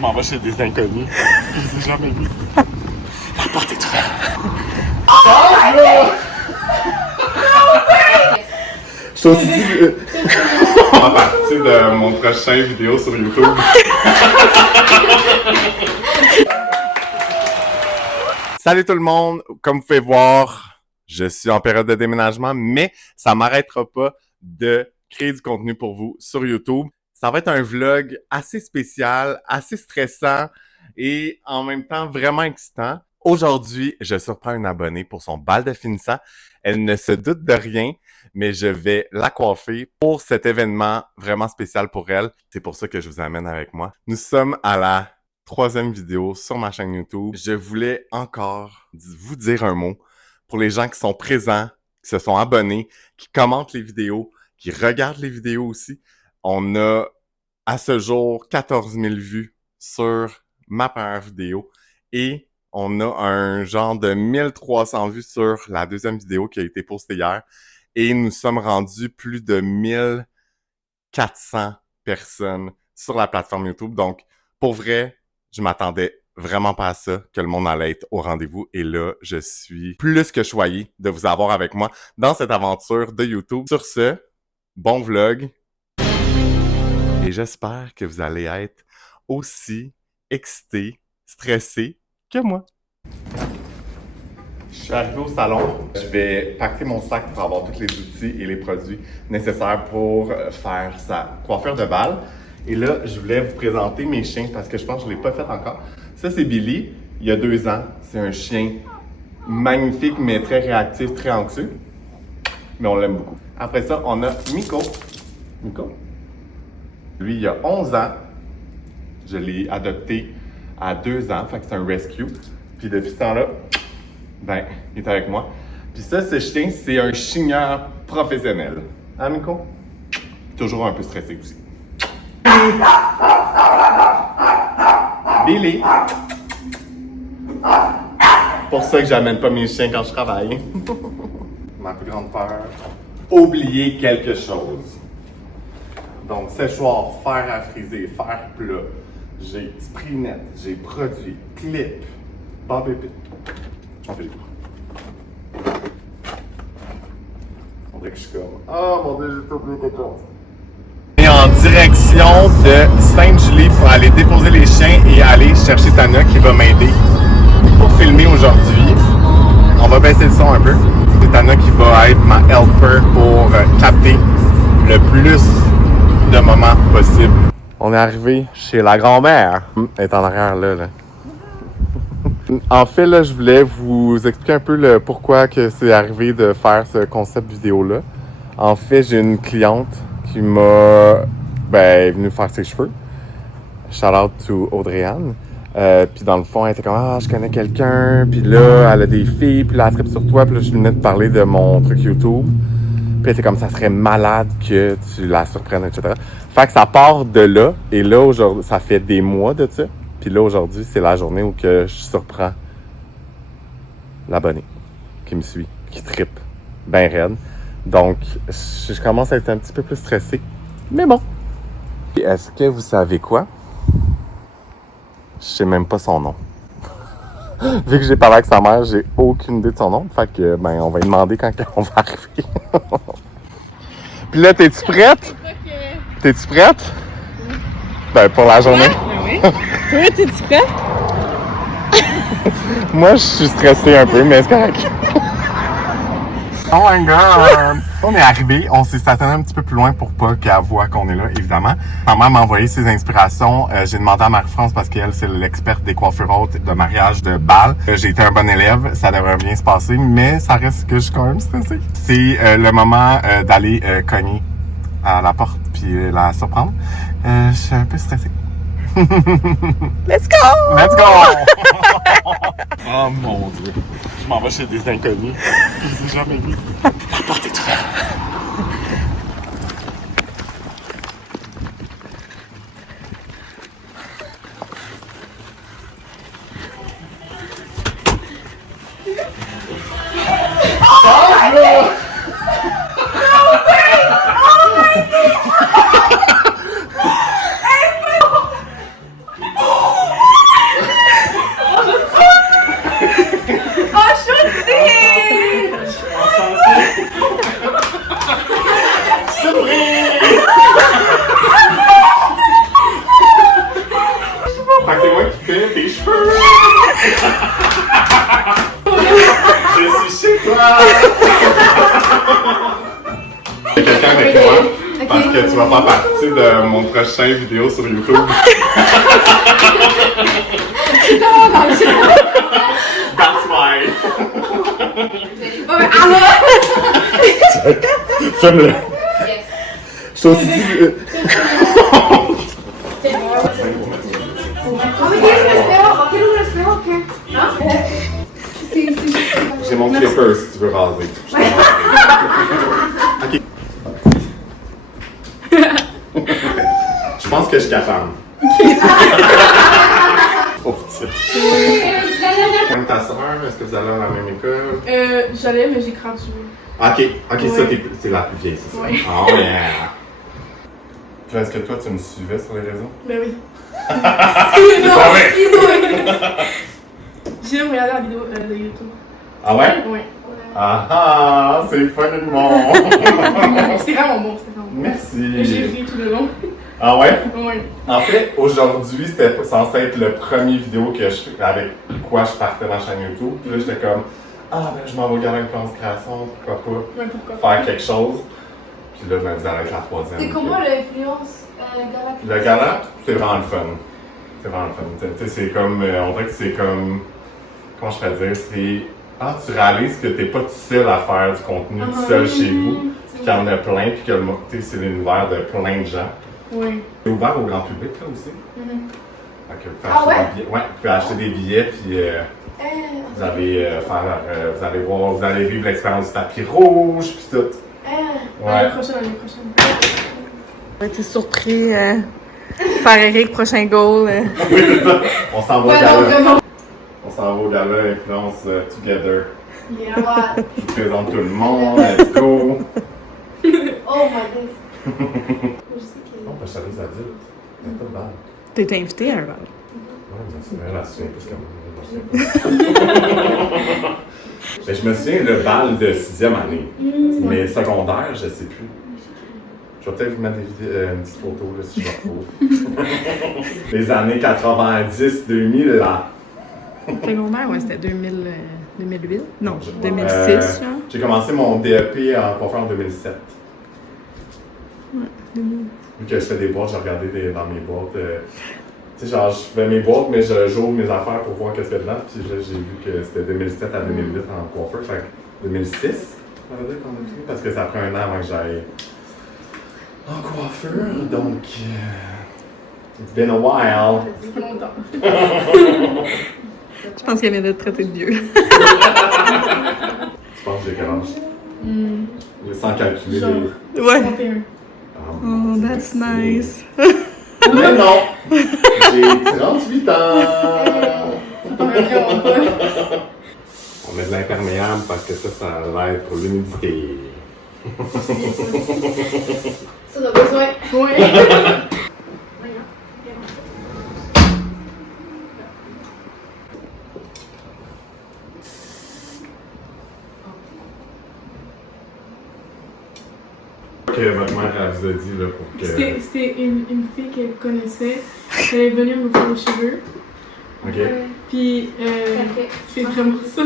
Je m'en vais chez des inconnus. Je les ai jamais vus. La porte est ouverte. Je suis aussi... En partie de mon prochain vidéo sur YouTube. Salut tout le monde! Comme vous pouvez voir, je suis en période de déménagement, mais ça m'arrêtera pas de créer du contenu pour vous sur YouTube. Ça va être un vlog assez spécial, assez stressant et en même temps vraiment excitant. Aujourd'hui, je surprends une abonnée pour son bal de finissant. Elle ne se doute de rien, mais je vais la coiffer pour cet événement vraiment spécial pour elle. C'est pour ça que je vous amène avec moi. Nous sommes à la 3e vidéo sur ma chaîne YouTube. Je voulais encore vous dire un mot pour les gens qui sont présents, qui se sont abonnés, qui commentent les vidéos, qui regardent les vidéos aussi. On a à ce jour 14 000 vues sur ma première vidéo et on a un genre de 1300 vues sur la 2e vidéo qui a été postée hier. Et nous sommes rendus plus de 1400 personnes sur la plateforme YouTube. Donc, pour vrai, je m'attendais vraiment pas à ça, que le monde allait être au rendez-vous. Et là, je suis plus que choyé de vous avoir avec moi dans cette aventure de YouTube. Sur ce, bon vlog. Et j'espère que vous allez être aussi excités, stressés que moi. Je suis arrivé au salon. Je vais packer mon sac pour avoir tous les outils et les produits nécessaires pour faire sa coiffure de bal. Et là, je voulais vous présenter mes chiens parce que je pense que je ne l'ai pas fait encore. Ça, c'est Billy. Il y a 2 ans. C'est un chien magnifique, mais très réactif, très anxieux. Mais on l'aime beaucoup. Après ça, on a Miko. Miko. Lui, il a 11 ans. Je l'ai adopté à 2 ans. Fait que c'est un rescue. Puis depuis ce temps-là, ben, il est avec moi. Puis ça, ce chien, c'est un chigneur professionnel. Hein, Miko? Toujours un peu stressé aussi. Billy! Pour ça que j'amène pas mes chiens quand je travaille. Ma plus grande peur, oublier quelque chose. Donc, séchoir, fer à friser, fer plat. J'ai spray net, j'ai produit, clip, bob et pit. J'en fais les coups. On dirait que je suis comme... Oh mon Dieu, j'ai tout oublié quelque chose. Et en direction de Sainte-Julie pour aller déposer les chiens et aller chercher Tana qui va m'aider pour filmer aujourd'hui. On va baisser le son un peu. C'est Tana qui va être ma helper pour capter le plus de moments possible. On est arrivé chez la grand-mère. Elle est en arrière là. En fait, là, je voulais vous expliquer un peu le pourquoi que c'est arrivé de faire ce concept vidéo-là. En fait, j'ai une cliente qui m'a venue faire ses cheveux. Shout out to Audrey-Anne. Puis dans le fond, elle était comme « Ah, je connais quelqu'un. » Puis là, elle a des filles. Puis là, elle tripe sur toi. Puis là, je venais de parler de mon truc YouTube. Puis elle était comme « Ça serait malade que tu la surprennes, etc. » Fait que ça part de là. Et là, aujourd'hui, ça fait des mois de ça. Puis là, aujourd'hui, c'est la journée où que je surprends l'abonné qui me suit, qui trippe ben raide. Donc, je commence à être un petit peu plus stressé. Mais bon. Et est-ce que vous savez quoi? Je sais même pas son nom. Vu que j'ai parlé avec sa mère, j'ai aucune idée de son nom. Fait que, on va lui demander quand on va arriver. Puis là, t'es-tu prête? T'es-tu prête? Ben, pour la journée. Oui. Toi, t'es-tu prête? Moi, je suis stressé un peu, mais c'est correct. Oh my god! On est arrivé, on s'est stationné un petit peu plus loin pour pas qu'elle voie qu'on est là, évidemment. Ma mère m'a envoyé ses inspirations. J'ai demandé à Marie-France parce qu'elle, c'est l'experte des coiffures hautes de mariage de bal. J'ai été un bon élève, ça devrait bien se passer, mais ça reste que je suis quand même stressé. C'est le moment d'aller cogner à la porte puis la surprendre. Je suis un peu stressé. Let's go! Let's go! Oh mon Dieu. Je m'en vais chez des inconnus. Je les ai jamais vus. La porte est ouverte. Fait que c'est moi qui fais tes cheveux! Je suis chez toi! Il y a quelqu'un avec moi parce que tu vas faire partie de mon prochain vidéo sur YouTube. That's why! Fais-le! Je suis aussi... J'ai mon clipper si tu veux raser. Ok. Je pense que je suis capable. Pauvre petite. Comme ta soeur, est-ce que vous allez à la même école? J'allais, mais j'ai gradué. Ok, ça, c'est la plus vieille, c'est ça? Ouais. Oh yeah! Puis est-ce que toi, tu me suivais sur les réseaux? Ben oui. Ah ouais! J'aime regarder la vidéo de YouTube. Ah ouais? Oui. Ah, c'est fucking bon! C'était vraiment bon, c'était vraiment bon. Merci! J'ai ri tout le long. Ah ouais? Oui. En fait, aujourd'hui, c'était censé être le premier vidéo avec quoi je partais ma chaîne YouTube. Puis là, j'étais comme, je m'en vais regarder une classe de création, pourquoi pas Ouais, pourquoi faire quelque chose. Puis là, je me disais avec la troisième. C'est comment l'influence galactique? Le gala, c'est vraiment le fun. C'est vraiment le fun. Tu sais, c'est comme, on dirait que c'est comme, comment je pourrais dire, c'est, tu réalises que t'es pas tout seul à faire du contenu tout seul chez vous, puis qu'il y en a plein, puis que c'est l'univers de plein de gens. Oui. C'est ouvert au grand public, là, aussi. Fait que vous pouvez acheter des billets. Ouais, vous pouvez acheter des billets, puis vous allez vous allez voir, vous allez vivre l'expérience du tapis rouge, puis tout. L'année prochaine. On a été surpris par Eric, prochain goal. Oui, c'est ça. On s'en va au gala. On s'en va au gala Influence Together. Yeah. Je vous présente tout le monde, let's go! Oh my god. Je sais que... Oh, je savais les adultes. Il n'y a pas de balle. T'es invité à un bal. Ouais, bien sûr, elle a su plus que moi. Mais je me souviens le bal de 6e année. Mais secondaire, je sais plus. Je vais peut-être vous mettre une petite photo là, si je me retrouve. Les années 90, 2000 là. Secondaire, ouais, c'était 2008. Non, Je- 2006, genre. J'ai commencé mon DEP pour faire en 2007. Vu que je fais des boîtes, j'ai regardé dans mes boîtes. Tu sais, genre, je fais mes boîtes, mais j'ouvre mes affaires pour voir qu'est-ce qu'il y a dedans. Puis là, j'ai vu que c'était 2007 à 2008 en coiffeur. Fait que 2006, on va dire qu'on a fini. Parce que ça prend un an avant que j'aille en coiffeur. Donc, it's been a while. Ça fait longtemps. Je pense qu'elle vient d'être traitée de vieux. Tu penses que j'ai quel âge? Sans calculer. Genre. Les... Ouais. 31. Oh, that's nice. Mais non! J'ai 38 ans! Ça paraît vraiment pas. On met de l'imperméable parce que ça l'aide pour l'humidité. Ça a besoin. Ouais. Que votre mère elle vous a dit là pour que. C'était une fille qu'elle connaissait. Elle est venue me faire les cheveux. Ok. Puis, c'est vraiment ça.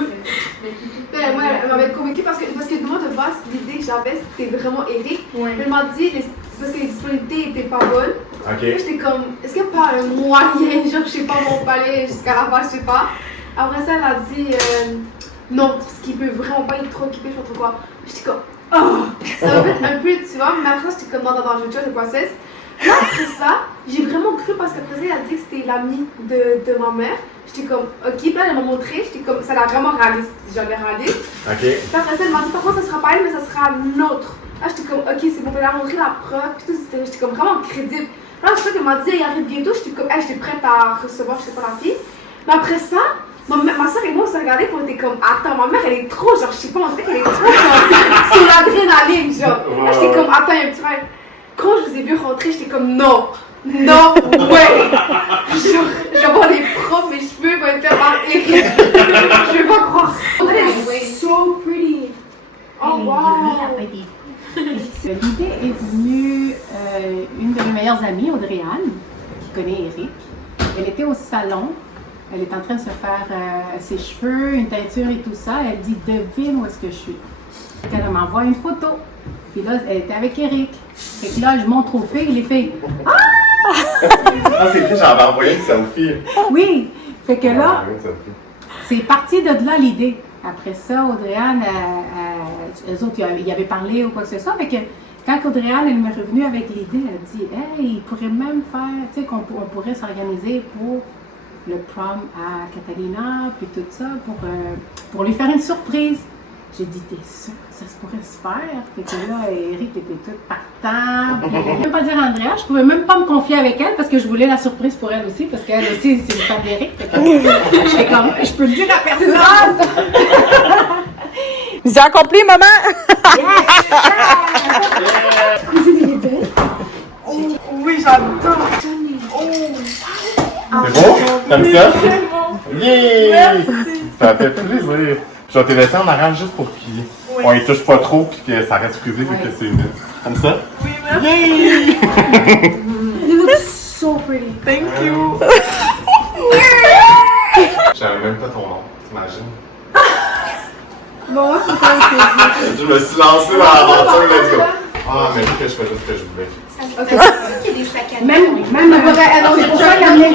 Ben, ouais, elle m'avait convaincue parce que moi, de base, l'idée que j'avais, c'était vraiment Eric. Ouais. Elle m'a dit, parce que les disponibilités étaient pas bonnes. Ok. Là, j'étais comme, est-ce qu'il n'y a pas un moyen, genre, je sais pas, mon palais jusqu'à la base, je sais pas. Après ça, elle a dit, non, parce qu'il peut vraiment pas être trop occupé, je sais pas trop quoi. J'étais comme, oh! Ça m'a fait un peu, tu vois, mais après ça, j'étais comme, non, je vais le process. Là, après ça, j'ai vraiment cru parce qu'après ça, elle a dit que c'était l'amie de ma mère. J'étais comme, ok, puis là, elle m'a montré, j'étais comme, ça l'a vraiment réalisé, j'avais réalisé. Ok. Puis après ça, elle m'a dit, par contre, ça sera pas elle, mais ça sera l'autre. Là, j'étais comme, ok, c'est bon, elle a montré la preuve, puis tout, j'étais comme vraiment crédible. Là, c'est ça qu'elle m'a dit, il arrive bientôt, j'étais comme, hey, j'étais prête à recevoir, je sais pas, la fille. Mais après ça, ma soeur et moi, on s'est regardé, puis on était comme, attends, ma mère, elle est trop, genre, je sais pas, on sait qu'elle est trop, genre, sur l'adrénaline, genre. Là, j'étais comme, attends, il y a un petit frère. Quand je vous ai vu rentrer, j'étais comme, non, ouais. Genre, je vais avoir les profs, mes cheveux vont être faits par Eric. Je vais pas croire. Elle est so pretty. Oh wow. L'idée est venue une de mes meilleures amies, Audrey-Anne, qui connaît Eric. Elle était au salon. Elle est en train de se faire ses cheveux, une teinture et tout ça. Elle dit, devine où est-ce que je suis. Elle m'envoie une photo. Puis là, elle était avec Eric. Fait que là, je montre aux filles, les filles. Ah, c'est vrai, j'avais envoyé une selfie. Oui! Fait que là, J'avais envoyé une selfie. c'est parti de là l'idée. Après ça, Audrey-Anne, eux autres, ils avaient parlé ou quoi que ce soit. Fait que quand Audrey-Anne, elle m'est revenue avec l'idée, elle dit, hey, il pourrait même faire, tu sais, qu'on pourrait s'organiser pour le prom à Catalina, puis tout ça, pour lui faire une surprise. J'ai dit, t'es sûre que ça se pourrait se faire? Fait que là, Eric était tout partant. Puis, je ne pouvais pas dire à Andrea, je pouvais même pas me confier avec elle parce que je voulais la surprise pour elle aussi, parce qu'elle aussi, c'est une femme d'Eric. J'étais comme, je peux le dire à personne! J'ai accompli, maman! Oui, j'adore. C'est beau? T'aimes ça? Yeah! Ça fait plaisir. Je vais te laisser en arrière juste pour qu'on y touche pas trop puis que ça reste frisé vu que c'est humide. Comme ça? Oui, merci. Yeah! You look so pretty. Thank you! J'avais même pas ton nom, t'imagines? Bon, moi, c'est pas le Je me suis lancé dans l'aventure, let's go! Ah, mais vu que je fais tout ce que je voulais. Même c'est pour ça qu'elle vient de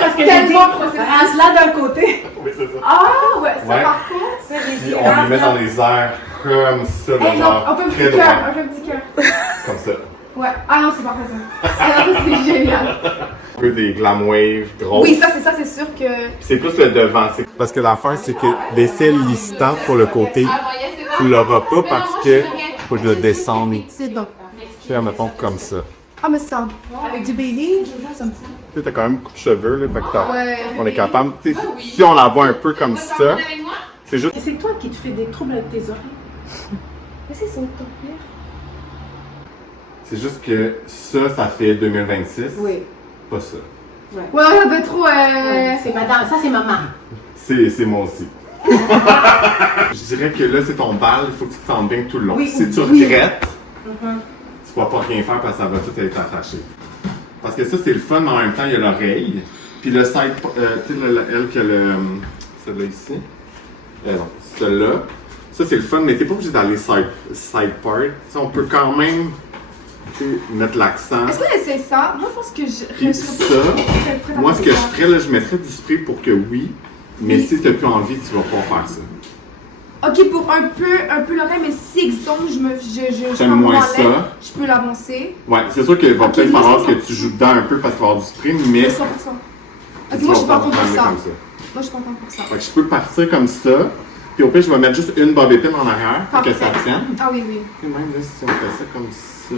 parce que j'ai dit, rase-la d'un côté. Oui, c'est ça. Ah, ouais, ça Ouais. par contre. Puis on les met dans les airs comme ça, le Hey, non, genre on fait un très petit cœur, droit. on fait un petit cœur. Comme ça. Ouais. Ah non, c'est parfait ça. Ah non, c'est génial. Un peu des glam waves grosses. Oui, ça, c'est sûr que. C'est plus le devant. Parce que l'affaire, c'est que laisser listant pour le côté, tu l'auras pas parce que faut que je le descende. C'est donc. Tu sais, mettons comme ça. Ah, mais ça. Avec du baby, ça me Tu sais, t'as quand même beaucoup de cheveux, là, fait que Ouais. on est capable. Tu sais, si on la voit un peu comme ça, c'est juste. Et c'est toi qui te fais des troubles avec tes oreilles. Mais c'est son ton pire. C'est juste que ça fait 2026. Oui. Pas ça. Ouais, ça fait trop. C'est madame, ça c'est maman. C'est moi aussi. Je dirais que là, c'est ton bal, il faut que tu te sentes bien tout le long. Oui, Si tu oui. regrettes, tu vas pas rien faire parce que ça va tout être attaché. Parce que ça, c'est le fun, mais en même temps, il y a l'oreille. Puis le side, tu sais, elle qui a le. Celle-là ici. Non, celle-là. Ça, c'est le fun, mais t'es pas obligé d'aller side part. Tu sais, on peut quand même tu sais, mettre l'accent. Est-ce que c'est ça? Moi, je pense que Puis ça, moi, ce que je ferais, là, je mettrais du spray pour que oui. Mais Oui. si t'as plus envie, tu vas pas faire ça. Ok, pour un peu l'oreille, mais si exemple, je J'aime moins ça. je peux l'avancer. Ouais, c'est sûr qu'il va Ok, peut-être moi, falloir je que sens- tu joues dedans un peu parce qu'il va y avoir du spray, mais 100%. Ok, moi, je suis pas contente pour ça. comme Moi, je suis contente pour ça. Fait que je peux partir comme ça, puis au pire, je vais mettre juste une bob épine en arrière pour que ça Parfait. tienne. Ah oui, oui. Et même là, si on fait ça comme ça,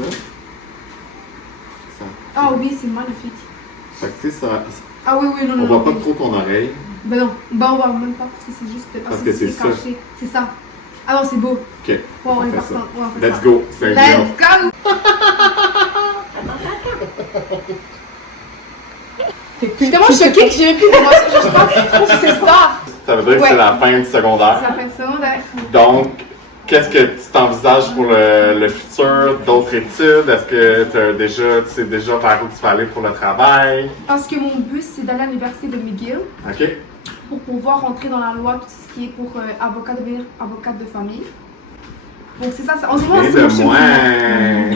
ça. Ah oui, c'est magnifique. Fait que tu sais, ça. Ah oui, oui, non, On non. voit non, pas oui. trop ton oreille. Ben non, on voit même pas parce que c'est juste Parce que c'est ça. caché. C'est ça. Ah non, c'est beau. Ok, Ouais, on est fait partant. ça. Ouais, on fait Let's ça. go, c'est un Let's deal. go! Je suis tellement choquée que j'ai même plus d'émotion. Je pense trop que c'est ça. Ça veut dire que Ouais. c'est la fin du secondaire. Ça fait secondaire. Donc, qu'est-ce que tu t'envisages pour le futur? D'autres études? Est-ce que tu sais déjà vers où tu vas aller pour le travail? Parce que mon but, c'est d'aller à l'université de McGill OK? pour pouvoir rentrer dans la loi, tout ce qui est pour devenir avocate de famille. Donc c'est ça, on se voit Et aussi de mon chemin. moi!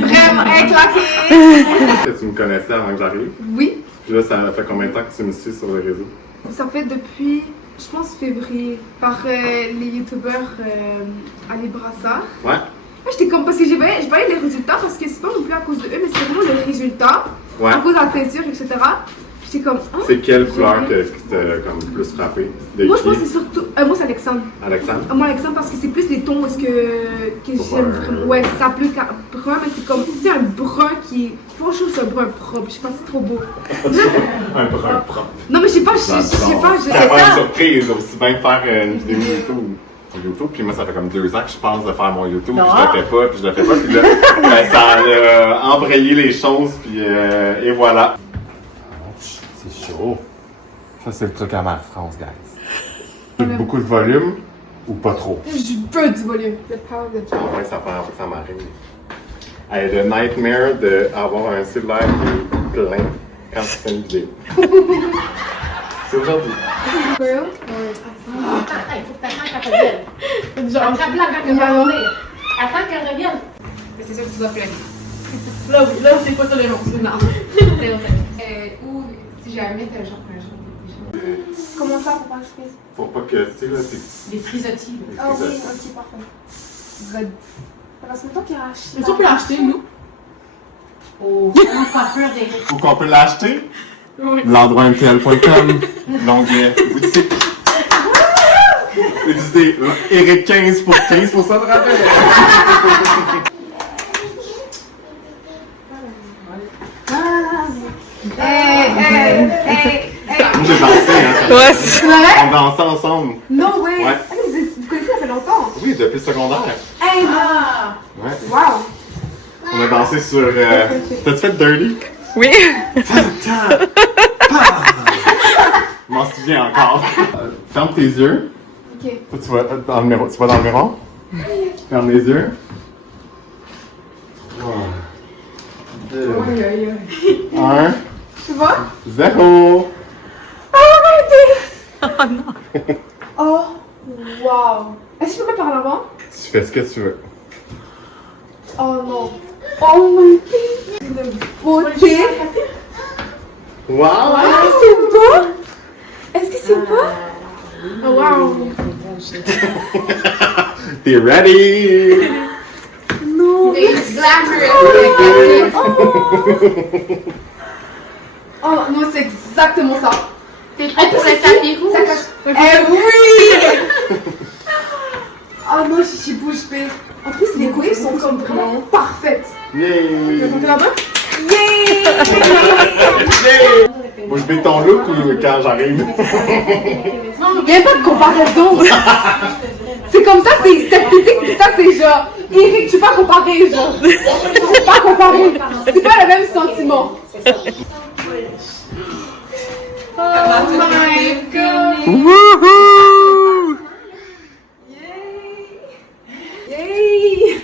Vraiment, claqué! Est-ce que tu me connaissais avant que j'arrive? Oui, Puis là, ça fait combien de temps que tu me suis sur le réseau? ça fait depuis, je pense, février, par les youtubeurs Ali Brassard. Ouais? Moi, j'étais comme, parce que je voyais les résultats, parce que c'est pas non plus à cause de eux, mais c'est vraiment les résultats, Ouais. à cause de la teinture, etc. J'étais comme, ah, C'est quelle couleur qui t'a comme plus frappé? De moi je qui? pense que c'est surtout, moi c'est Alexandre. Alexandre? Moi Alexandre parce que c'est plus les tons où est-ce que j'aime vraiment. Ouais, c'est ça plus brun, mais c'est comme, tu sais, un brun qui est, moi je trouve que c'est un brun propre, je sais pas, c'est trop beau. Un brun propre. Non mais je sais pas, je sais pas, C'est c'est pas ça. une surprise, aussi bien faire une vidéo YouTube. Puis moi, ça fait comme 2 ans que je pense de faire mon YouTube, puis je le fais pas, puis je le fais pas, puis là, ben, ça a embrayé les choses, puis et voilà. C'est chaud. Ça, c'est le truc à Mère France, guys. Beaucoup de volume ou pas trop? Je veux du volume. Le power de Ah ouais, ça fait un peu que ça m'arrive. Hey, le nightmare d'avoir un cellulaire qui est plein quand tu fais une vidéo. C'est aujourd'hui. Ouais. Attends, il faut que t'attends qu'elle revienne. Attrape-la quand elle va revenir. Attends qu'elle revienne. Mais c'est sûr que tu dois pleurer. Là, oui, là, c'est pas tolérant. Non. C'est vrai. Ou si jamais t'as genre un jour. Comment ça pour pas que je fasse? Pour pas que, tu sais, là, c'est. Les frisottis. Ah oui, ok, parfait. God. Parce que c'est toi qui as acheté. Mais ça, on peut l'acheter, nous. Au coiffeur des Ou qu'on peut l'acheter? Oui. L'endroitmtl.com. L'onglet boutique. Utilisez Eric 15 pour 15% de rabais. Moi, j'ai dansé, hein. Ouais, c'est On dansait ensemble. No way! Ouais. Ah, mais vous connaissez ça fait longtemps! Oui, depuis le secondaire. Hey, Ah! Ouais. wow! On a dansé sur. T'as-tu fait Dirty? Oui. Je m'en souviens encore. Ferme tes yeux. Ok. Toi, tu vas dans le miroir. Tu vas dans le miroir? Ferme les yeux. 3, 2, 1, Tu vois? 0. Oh, wow! Est-ce que je peux me parler avant? Tu fais ce que tu veux. Oh non! Oh my god! Une beauté! Wow! Est-ce que c'est beau? Est-ce que c'est beau? Oh wow! T'es ready? Non! Oh non, c'est exactement ça! T'es prête pour le tapis Ça rouge? cache. Eh oui! Oh non, chichi bouge pire. En plus, les couilles sont comme vraiment parfaites. Yay! Tu veux monter là-bas? Yeah! Moi, je mets ton look ou quand j'arrive? Il n'y a pas de comparaison. C'est comme ça, c'est esthétique, puis ça, c'est genre. Eric, tu peux pas comparer, genre. Tu peux pas comparer. C'est pas le même sentiment. Oh my god! Wouhou! Yay!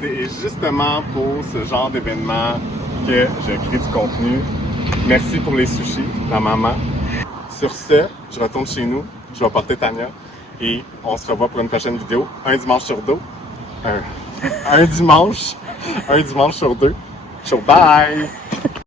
C'est justement pour ce genre d'événement que je crée du contenu. Merci pour les sushis, la maman. Sur ce, je retourne chez nous, je vais porter Tania et on se revoit pour une prochaine vidéo. Un dimanche sur deux. Un dimanche sur deux. Ciao, bye!